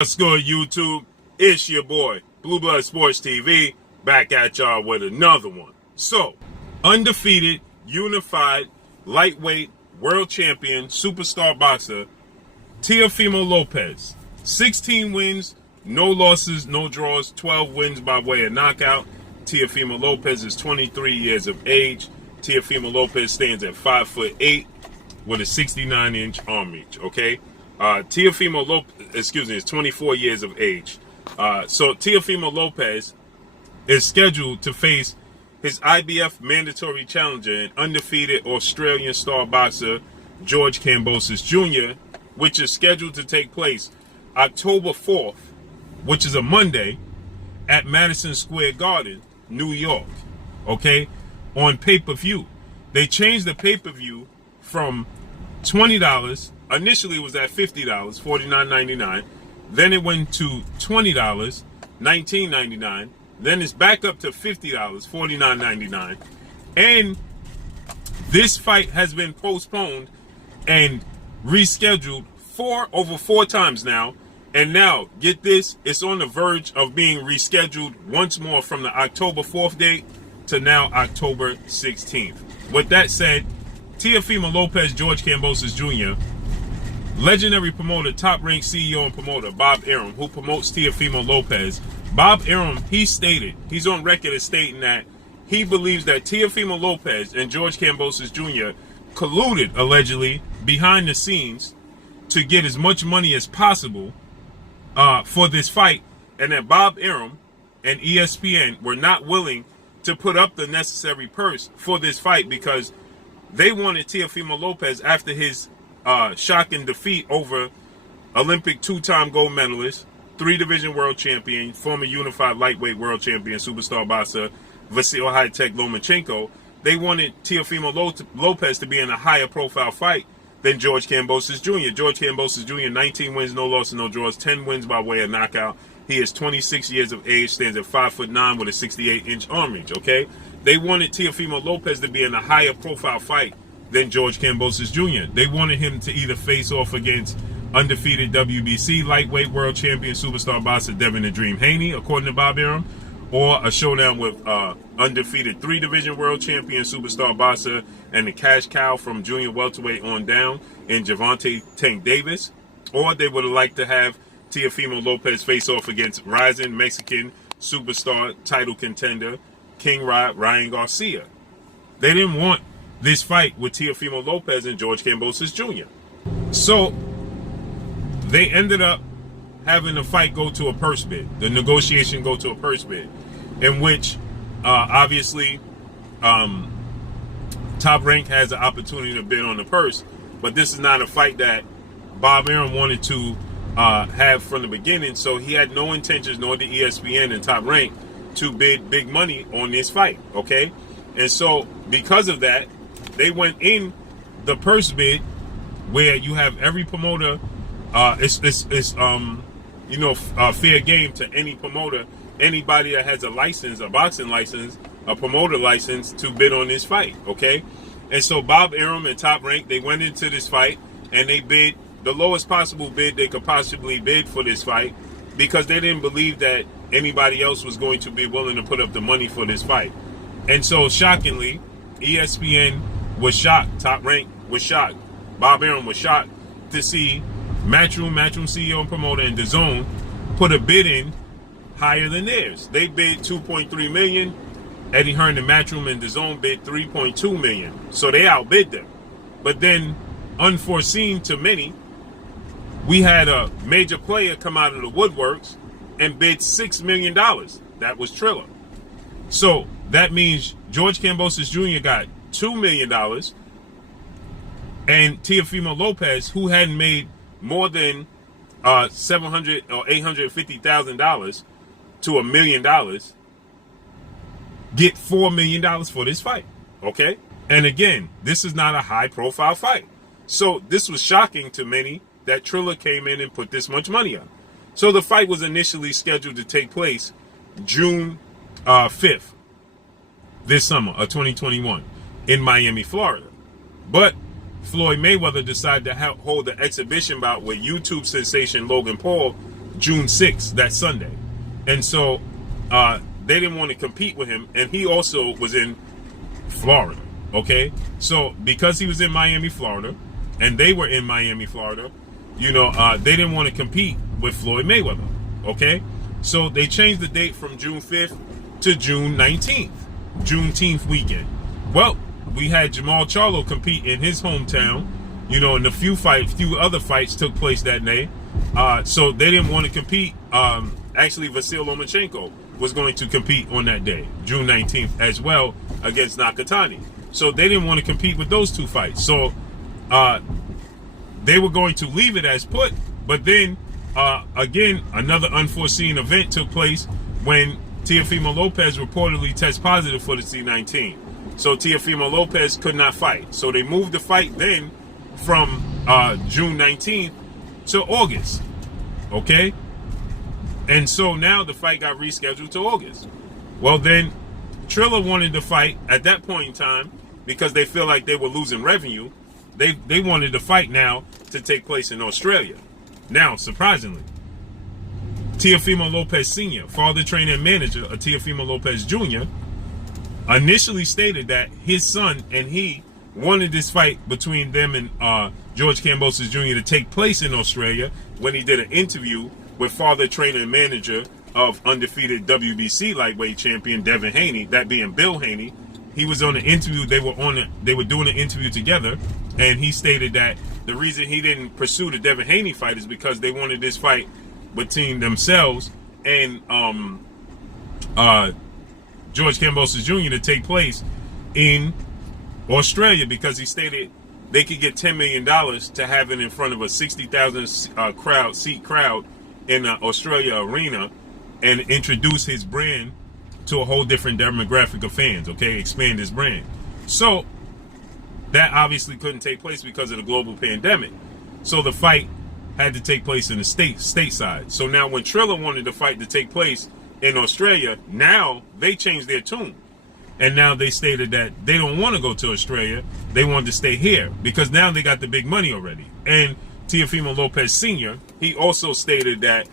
What's good, YouTube? It's your boy, Blue Blood Sports TV, back at y'all with another one. So, undefeated, unified, lightweight, world champion, superstar boxer, TEOFIMO LOPEZ. 16 wins, no losses, no draws, 12 wins by way of knockout. TEOFIMO LOPEZ is 23 years of age. TEOFIMO LOPEZ stands at 5'8" with a 69-inch arm reach, okay? TEOFIMO LOPEZ, is 24 years of age. So TEOFIMO LOPEZ is scheduled to face his IBF mandatory challenger and undefeated Australian star boxer George Kambosos Jr., which is scheduled to take place October 4th, which is a Monday, at Madison Square Garden, New York, okay, on pay-per-view. They changed the pay-per-view from $20, initially it was at $50, $49.99, then it went to $20, $19.99, then it's back up to $50, $49.99, and this fight has been postponed and rescheduled over four times now. And now, get this, it's on the verge of being rescheduled once more from the October 4th date to now October 16th. With that said, TEOFIMO LOPEZ, George Kambosos Jr., legendary promoter, top-ranked CEO and promoter, Bob Arum, who promotes TEOFIMO LOPEZ. Bob Arum, he's on record as stating that he believes that TEOFIMO LOPEZ and George Kambosos Jr. colluded, allegedly, behind the scenes to get as much money as possible for this fight, and that Bob Arum and ESPN were not willing to put up the necessary purse for this fight because they wanted TEOFIMO LOPEZ, after his shocking defeat over Olympic two-time gold medalist, three-division world champion, former unified lightweight world champion, superstar boxer Vasyl High-Tech Lomachenko. They wanted TEOFIMO LOPEZ to be in a higher profile fight than George Kambosos Jr. George Kambosos Jr., 19 wins, no losses, no draws, 10 wins by way of knockout. He is 26 years of age, stands at 5'9" with a 68-inch arm reach, okay? They wanted TEOFIMO LOPEZ to be in a higher profile fight than George Kambosos Jr. They wanted him to either face off against undefeated WBC lightweight world champion superstar boxer Devin the Dream Haney, according to Bob Arum, or a showdown with undefeated three-division world champion superstar boxer and the cash cow from junior welterweight on down in Gervonta Tank Davis, or they would have liked to have TEOFIMO LOPEZ face off against rising Mexican superstar title contender King Ryan Garcia. They didn't want this fight with TEOFIMO LOPEZ and George Kambosos Jr. So they ended up having the fight go to a purse bid, the negotiation go to a purse bid, in which obviously Top Rank has an opportunity to bid on the purse, but this is not a fight that Bob Arum wanted to have from the beginning, so he had no intentions, nor did ESPN and Top Rank, to bid big money on this fight, okay? And so because of that, they went in the purse bid where you have every promoter, fair game to any promoter, anybody that has a license, a boxing license, a promoter license to bid on this fight, okay? And so Bob Arum and Top Rank, they went into this fight and they bid the lowest possible bid they could possibly bid for this fight because they didn't believe that anybody else was going to be willing to put up the money for this fight. And so shockingly, ESPN was shocked, Top Rank was shocked, Bob Arum was shocked to see Matchroom CEO and promoter, and DAZN put a bid in higher than theirs. They bid $2.3 million. Eddie Hearn and Matchroom and DAZN bid $3.2 million. So they outbid them. But then, unforeseen to many, we had a major player come out of the woodworks and bid $6 million. That was Triller. So that means George Kambosos Jr. got $2 million, and TEOFIMO LOPEZ, who hadn't made more than $700,000 or $850,000 to $1 million, get $4 million for this fight, okay? And again, this is not a high-profile fight. So this was shocking to many that Triller came in and put this much money on. So the fight was initially scheduled to take place June 5th, this summer of 2021, in Miami, Florida. But Floyd Mayweather decided to hold the exhibition bout with YouTube sensation Logan Paul June 6th, that Sunday. And so they didn't want to compete with him, and he also was in Florida. Okay, so because he was in Miami, Florida, and they were in Miami, Florida, you know, they didn't want to compete with Floyd Mayweather. Okay, so they changed the date from June 5th to June 19th, Juneteenth weekend. Well, we had Jamal Charlo compete in his hometown, you know, and a few other fights took place that day. So they didn't want to compete. Actually, Vasyl Lomachenko was going to compete on that day, June 19th, as well, against Nakatani. So they didn't want to compete with those two fights. So they were going to leave it as put, but then again, another unforeseen event took place when Teofimo Lopez reportedly tested positive for the C-19. So Teofimo Lopez could not fight. So they moved the fight then from June 19th to August. Okay? And so now the fight got rescheduled to August. Well, then Triller wanted to fight at that point in time because they feel like they were losing revenue. They wanted the fight now to take place in Australia. Now, surprisingly, Teofimo Lopez Sr., father, trainer, and manager of Teofimo Lopez Jr., initially stated that his son and he wanted this fight between them and George Kambosos Jr. to take place in Australia when he did an interview with father, trainer, and manager of undefeated WBC lightweight champion Devin Haney, that being Bill Haney. He was on the interview. They were doing an interview together, and he stated that the reason he didn't pursue the Devin Haney fight is because they wanted this fight between themselves and George Kambosos Jr. to take place in Australia, because he stated they could get $10 million to have it in front of a 60,000 seat crowd in the Australia arena and introduce his brand to a whole different demographic of fans, okay, expand his brand. So that obviously couldn't take place because of the global pandemic. So the fight had to take place in the stateside. So now when Triller wanted the fight to take place in Australia, now they changed their tune. And now they stated that they don't want to go to Australia. They wanted to stay here because now they got the big money already. And Teofimo Lopez Sr., he also stated that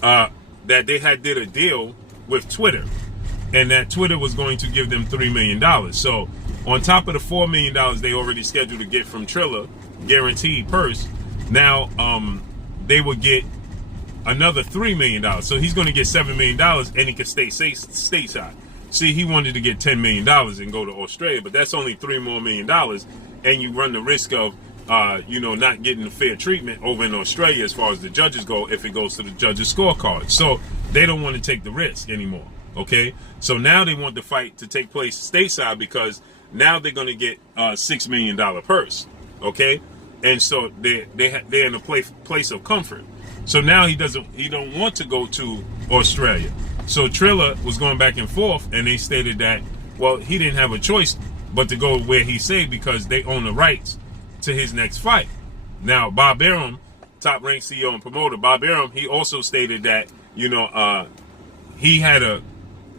that they had did a deal with Twitter, and that Twitter was going to give them $3 million. So on top of the $4 million they already scheduled to get from Triller, guaranteed purse, now they would get another $3 million. So he's going to get $7 million, and he can stay stateside. See, he wanted to get $10 million and go to Australia, but that's only $3 more million, and you run the risk of not getting the fair treatment over in Australia as far as the judges go if it goes to the judges' scorecard. So they don't want to take the risk anymore, okay? So now they want the fight to take place stateside because now they're going to get a $6 million purse, okay? And so they're in a place of comfort. So now he don't want to go to Australia. So Triller was going back and forth, and they stated that, well, he didn't have a choice but to go where he said because they own the rights to his next fight. Now, Bob Arum, top-ranked CEO and promoter, Bob Arum, he also stated that, he had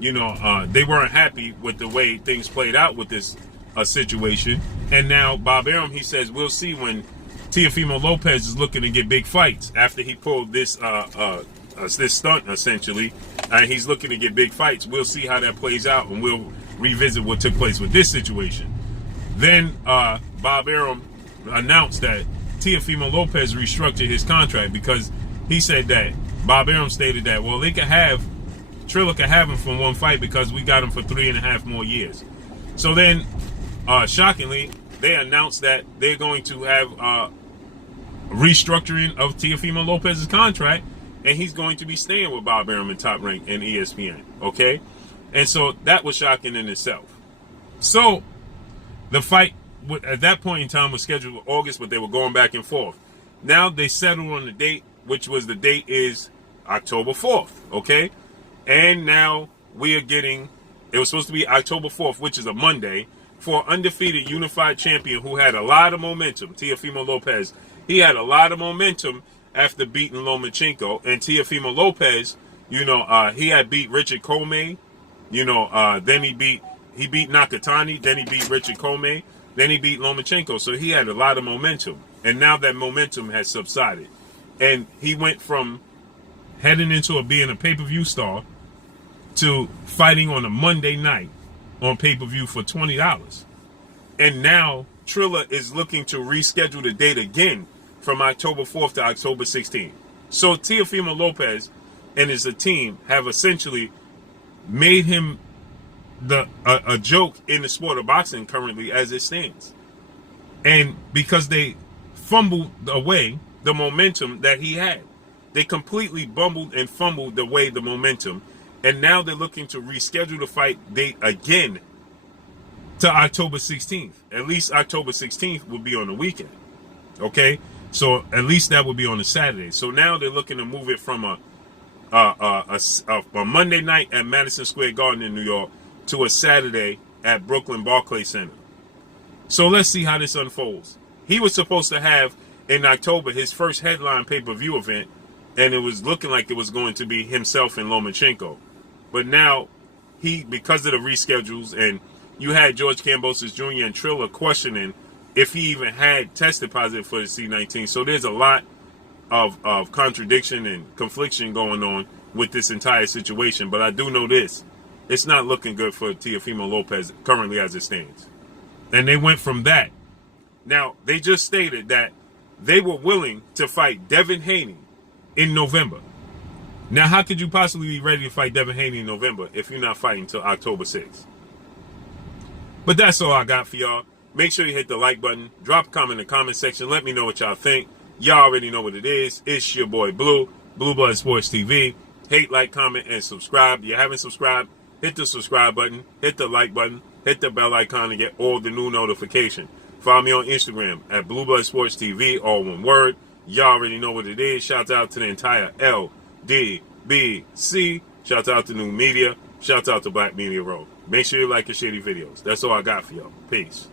they weren't happy with the way things played out with this situation. And now Bob Arum, he says, we'll see when Teofimo Lopez is looking to get big fights after he pulled this stunt, essentially, and he's looking to get big fights. We'll see how that plays out, and we'll revisit what took place with this situation. Then Bob Arum announced that Teofimo Lopez restructured his contract because he said that Bob Arum stated that, well, Triller could have him from one fight because we got him for 3.5 more years. So then, shockingly, they announced that they're going to have restructuring of Teofimo Lopez's contract, and he's going to be staying with Bob Arum and Top Rank and ESPN, okay? And so that was shocking in itself. So the fight at that point in time was scheduled for August, but they were going back and forth. Now they settled on the date, which was the date is October 4th, okay? And now we are getting, it was supposed to be October 4th, which is a Monday, for undefeated unified champion who had a lot of momentum, Teofimo Lopez. He had a lot of momentum after beating Lomachenko, and Teofimo Lopez, he had beat Richard Comey, then he beat Nakatani, then he beat Richard Comey, then he beat Lomachenko. So he had a lot of momentum, and now that momentum has subsided. And he went from heading into being a pay-per-view star to fighting on a Monday night on pay-per-view for $20. And now Triller is looking to reschedule the date again from October 4th to October 16th. So Teofimo Lopez and his team have essentially made him a joke in the sport of boxing currently as it stands. And because they fumbled away the momentum that he had. They completely bumbled and fumbled away the momentum. And now they're looking to reschedule the fight date again to October 16th. At least October 16th will be on the weekend. Okay? So at least that would be on a Saturday. So now they're looking to move it from a Monday night at Madison Square Garden in New York to a Saturday at Brooklyn Barclays Center. So let's see how this unfolds. He was supposed to have in October his first headline pay-per-view event, and it was looking like it was going to be himself and Lomachenko. But now because of the reschedules, and you had George Kambosos Jr. and Triller questioning if he even had tested positive for the C-19. So there's a lot of contradiction and confliction going on with this entire situation. But I do know this. It's not looking good for Teofimo Lopez currently as it stands. And they went from that. Now, they just stated that they were willing to fight Devin Haney in November. Now, how could you possibly be ready to fight Devin Haney in November if you're not fighting until October 6th? But that's all I got for y'all. Make sure you hit the like button. Drop a comment in the comment section. Let me know what y'all think. Y'all already know what it is. It's your boy Blue, Blue Blood Sports TV. Hate, like, comment, and subscribe. If you haven't subscribed, hit the subscribe button. Hit the like button. Hit the bell icon to get all the new notifications. Follow me on Instagram at Blue Blood Sports TV, all one word. Y'all already know what it is. Shout out to the entire LDBC. Shout out to New Media. Shout out to Black Media Road. Make sure you like your shitty videos. That's all I got for y'all. Peace.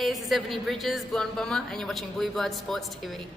Hey, this is Ebony Bridges, Blonde Bomber, and you're watching Blue Blood Sports TV.